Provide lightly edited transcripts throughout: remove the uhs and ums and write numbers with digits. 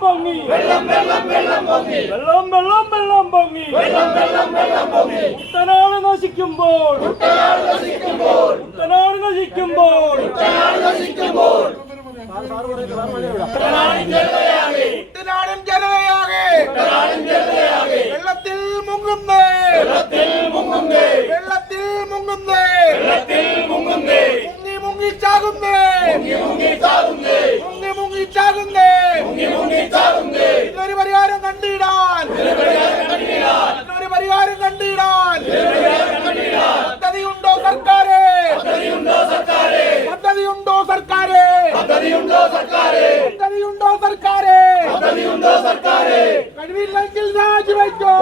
പൊങ്ങി വെള്ളം പൊങ്ങി കുട്ടനാട് നശിക്കുമ്പോൾ കുട്ടനാടൻ ജനതയാകെ വെള്ളത്തിൽ മുങ്ങുന്നേ മുങ്ങി ചാകുന്നേ ഇതൊരു പരിഹാരം കണ്ടിടാൻ പദ്ധതിയുണ്ടോ സർക്കാരെ കഴിവില്ലെങ്കിൽ രാജിവെക്കോ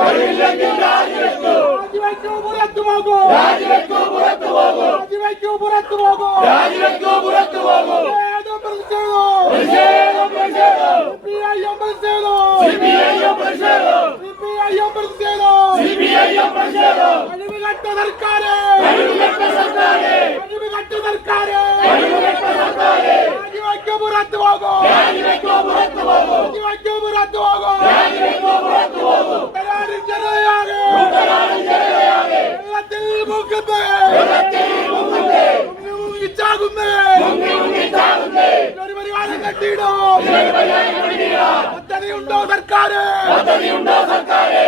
പുറത്തു പോകൂ പദ്ധതിയുണ്ടോ സർക്കാരെ